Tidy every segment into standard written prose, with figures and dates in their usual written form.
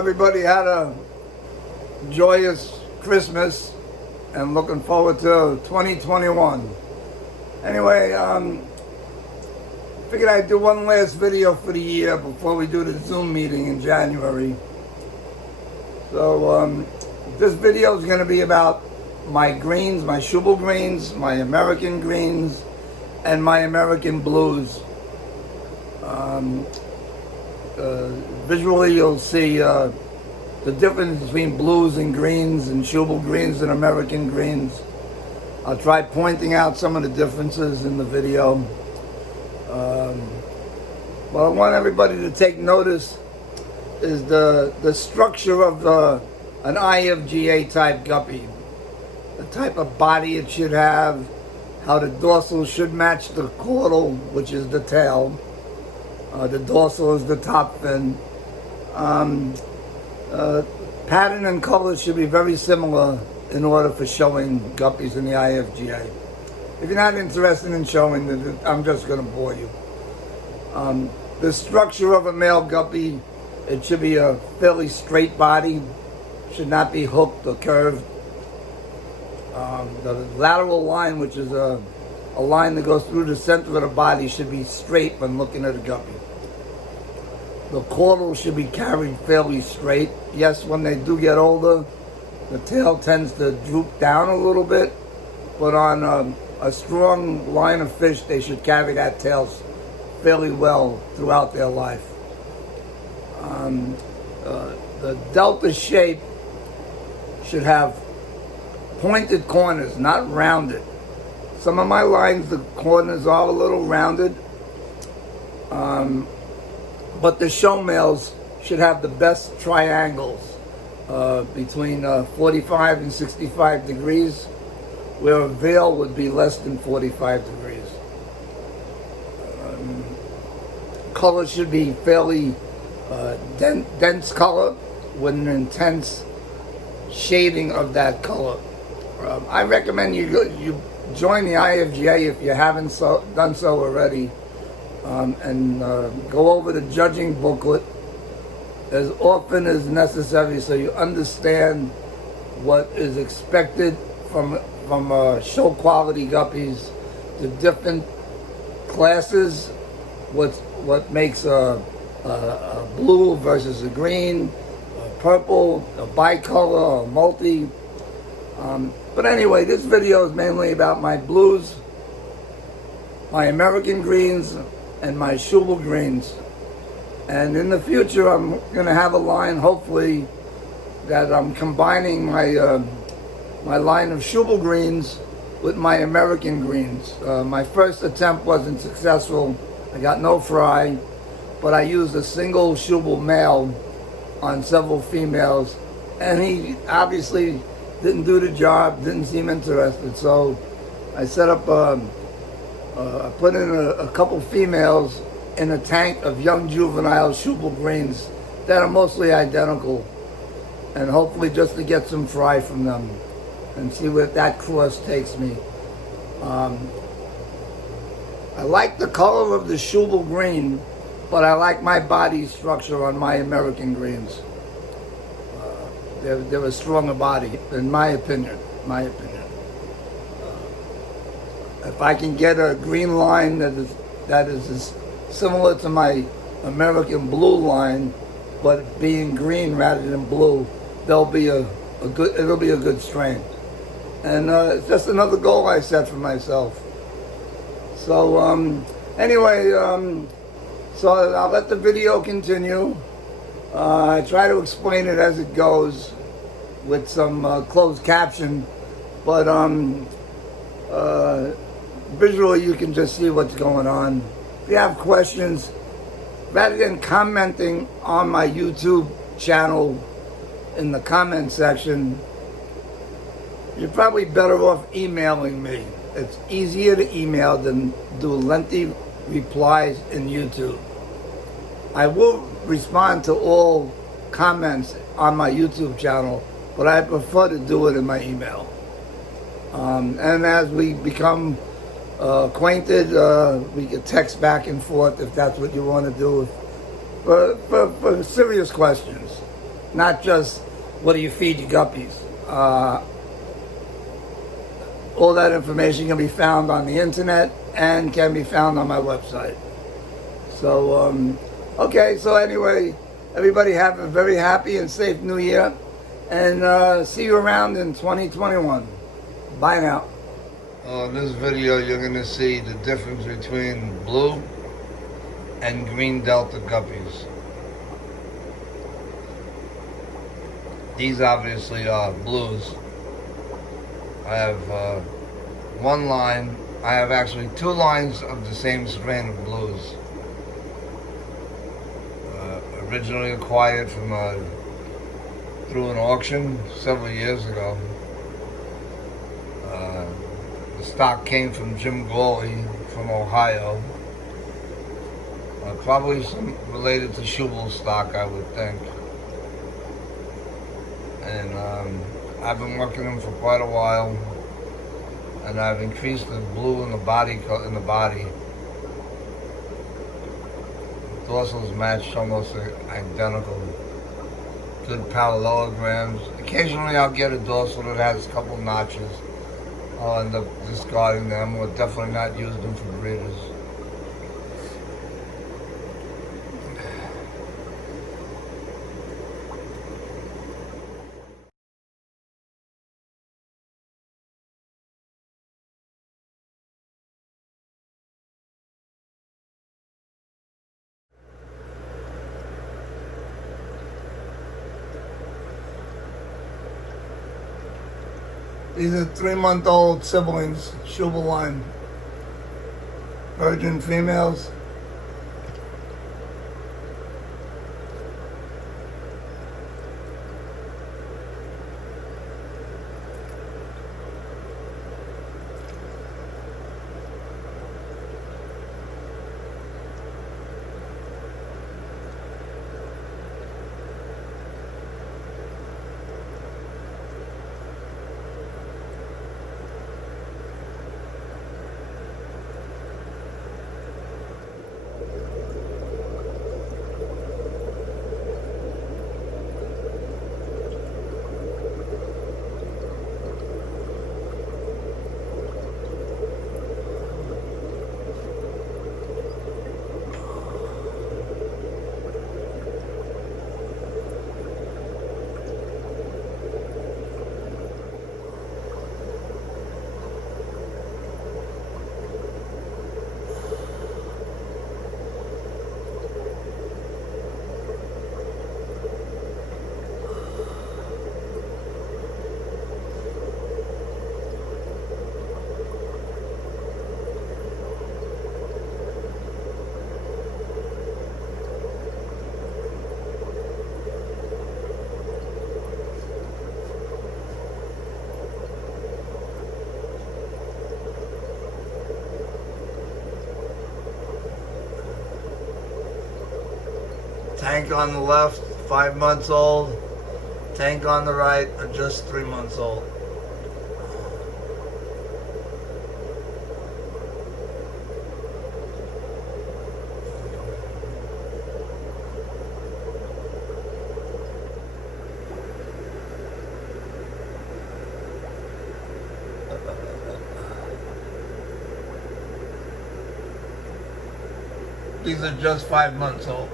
everybody had a joyous Christmas and looking forward to 2021. Anyway, figured I'd do one last video for the year before we do the Zoom meeting in January. So this video is going to be about my greens, my Schubel greens, my American greens, and my American blues. Visually you'll see the difference between blues and greens and Schubel greens and American greens. I'll try pointing out some of the differences in the video. What I want everybody to take notice is the structure of an IFGA type guppy. The type of body it should have, how the dorsal should match the caudal, which is the tail. The dorsal is the top fin. Pattern and color should be very similar in order for showing guppies in the IFGA. If you're not interested in showing them, I'm just going to bore you. The structure of a male guppy, it should be a fairly straight body, should not be hooked or curved. The lateral line, which is a line that goes through the center of the body, should be straight when looking at a guppy. The caudal should be carried fairly straight. Yes, when they do get older, the tail tends to droop down a little bit, but on a strong line of fish, they should carry that tail fairly well throughout their life. The delta shape should have pointed corners, not rounded. Some of my lines, the corners are a little rounded, but the show males should have the best triangles between 45 and 65 degrees, where a veil would be less than 45 degrees. Color should be fairly dense color with an intense shading of that color. I recommend you join the IFGA if you haven't done so already, and go over the judging booklet as often as necessary so you understand what is expected from show quality guppies, the different classes, what makes a blue versus a green, a purple, a bicolor, a multi. But anyway, this video is mainly about my blues, my American greens, and my Schubel greens. And in the future, I'm going to have a line, hopefully, that I'm combining my my line of Schubel greens with my American greens. My first attempt wasn't successful. I got no fry, but I used a single Schubel male on several females, and he obviously didn't do the job, didn't seem interested. So I set up, I put in a couple females in a tank of young juvenile Schubel greens that are mostly identical, and hopefully just to get some fry from them and see where that cross takes me. I like the color of the Schubel green, but I like my body structure on my American greens. They're a stronger body, in my opinion. If I can get a green line that is similar to my American blue line, but being green rather than blue, it'll be a good strain. And it's just another goal I set for myself. So anyway, so I'll let the video continue. I try to explain it as it goes with some closed caption, but visually you can just see what's going on. If you have questions, rather than commenting on my YouTube channel in the comment section, you're probably better off emailing me. It's easier to email than do lengthy replies in YouTube. I will respond to all comments on my YouTube channel, but I prefer to do it in my email. And as we become acquainted, we can text back and forth if that's what you want to do for serious questions. not just what do you feed your guppies. All that information can be found on the internet and can be found on my website. So, okay, so anyway, everybody have a very happy and safe new year, and see you around in 2021. Bye now. In this video, you're going to see the difference between blue and green Delta Guppies. These obviously are blues. I have one line. I have actually two lines of the same strain of blues. Originally acquired from through an auction several years ago. The stock came from Jim Gawley from Ohio. Probably some related to Schubel stock, I would think. And I've been working them for quite a while, and I've increased the blue in the body. Dorsals matched almost identical. Good parallelograms. Occasionally I'll get a dorsal that has a couple notches. I'll end up discarding them or definitely not use them for breeders. These are 3-month-old siblings, Schubel line, virgin females. Tank on the left, 5 months old. Tank on the right are just 3 months old. These are just 5 months old.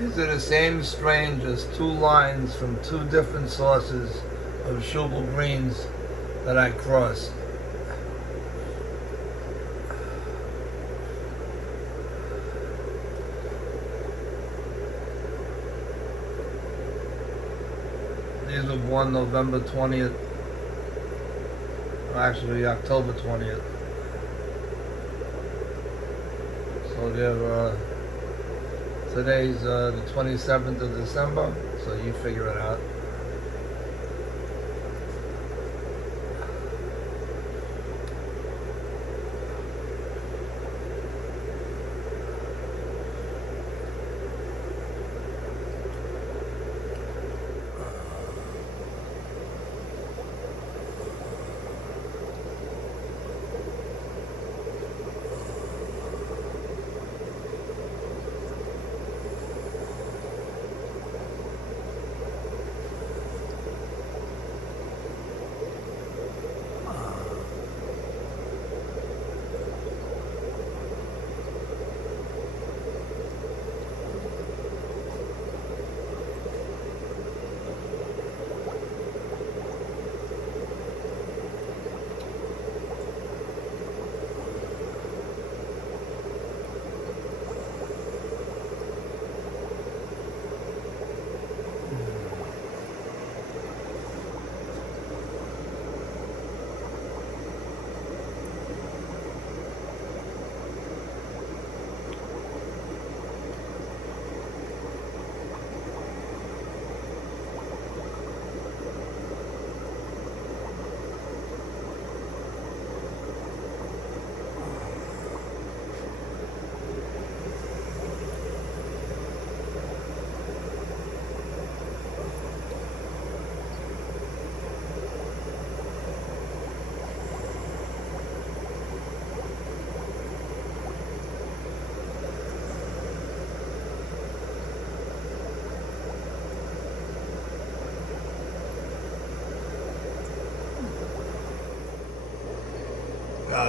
These are the same strain, just two lines from two different sources of Schubel greens that I crossed. These were born November 20th, actually October 20th. So they're today's the 27th of December, so you figure it out.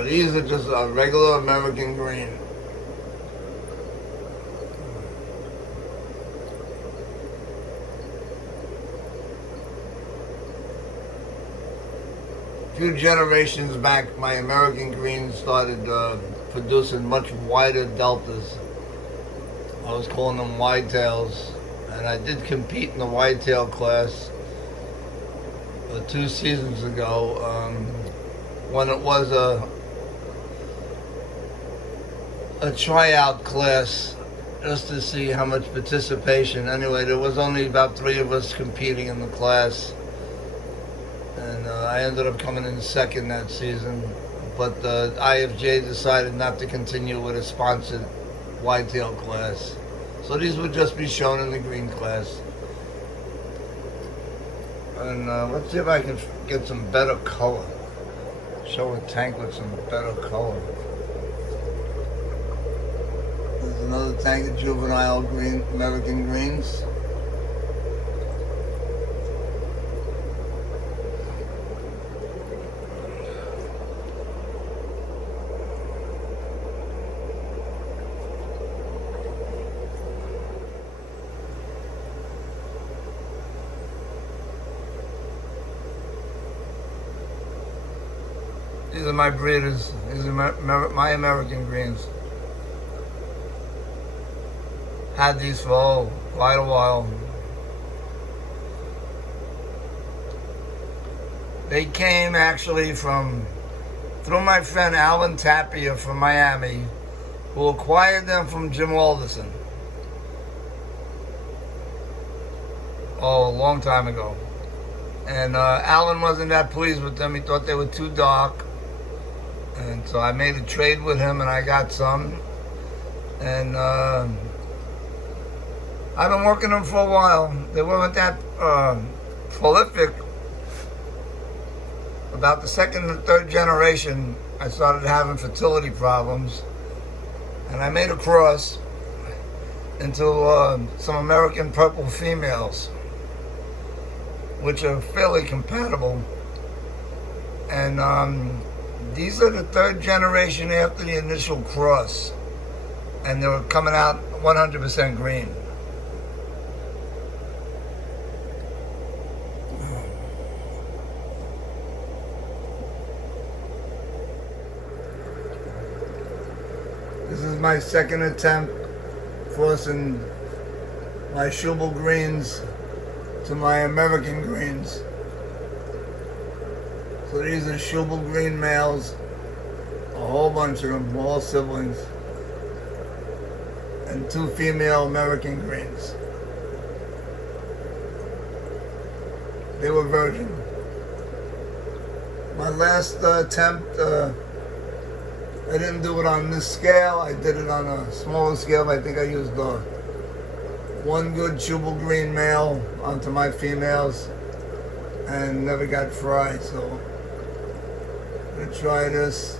These are just a regular American green. A few generations back, my American greens started producing much wider deltas. I was calling them whitetails, and I did compete in the whitetail class 2 seasons ago when it was a tryout class just to see how much participation. Anyway, there was only about 3 of us competing in the class, and I ended up coming in second that season. But the IFJ decided not to continue with a sponsored whitetail class, so these would just be shown in the green class. And let's see if I can get some better color. Show a tank with some better color. There's another tank of juvenile green American greens. These are my breeders. These are my American greens. Had these for quite a while. They came actually through my friend Alan Tapia from Miami, who acquired them from Jim Alderson. Oh, a long time ago. And Alan wasn't that pleased with them. He thought they were too dark. And so I made a trade with him, and I got some. And I've been working them for a while. They weren't that prolific. About the second and third generation, I started having fertility problems. And I made a cross into some American purple females, which are fairly compatible. And these are the third generation after the initial cross, and they were coming out 100% green. This is my second attempt crossing my Schubel greens to my American greens. So these are Schubel green males, a whole bunch of them, all siblings, and 2 female American greens. They were virgin. My last attempt, I didn't do it on this scale. I did it on a smaller scale. I think I used one good Schubel green male onto my females and never got fried, so I'm gonna try this.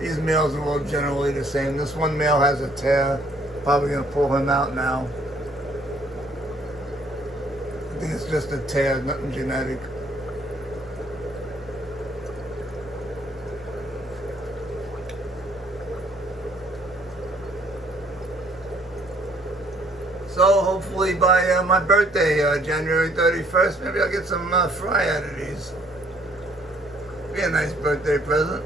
These males are all generally the same. This one male has a tear. Probably gonna pull him out now. I think it's just a tear, nothing genetic. So hopefully by my birthday, January 31st, maybe I'll get some fry out of these. Be a nice birthday present.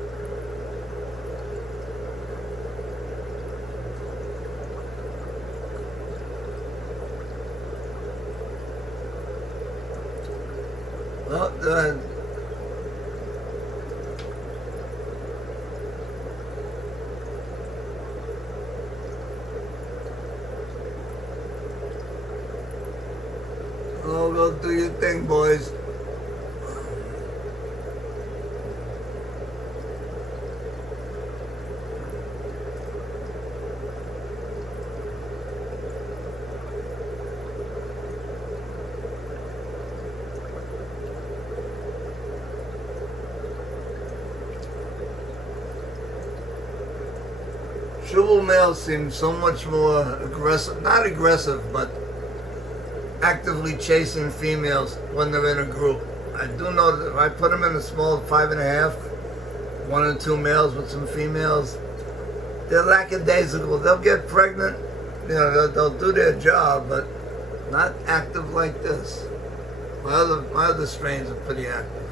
Well, go do your thing, boys. Schubel males seem so much more aggressive, not aggressive, but actively chasing females when they're in a group. I do know that if I put them in a small 5.5, 1 or 2 males with some females, they're lackadaisical. They'll get pregnant, you know, they'll do their job, but not active like this. My other strains are pretty active.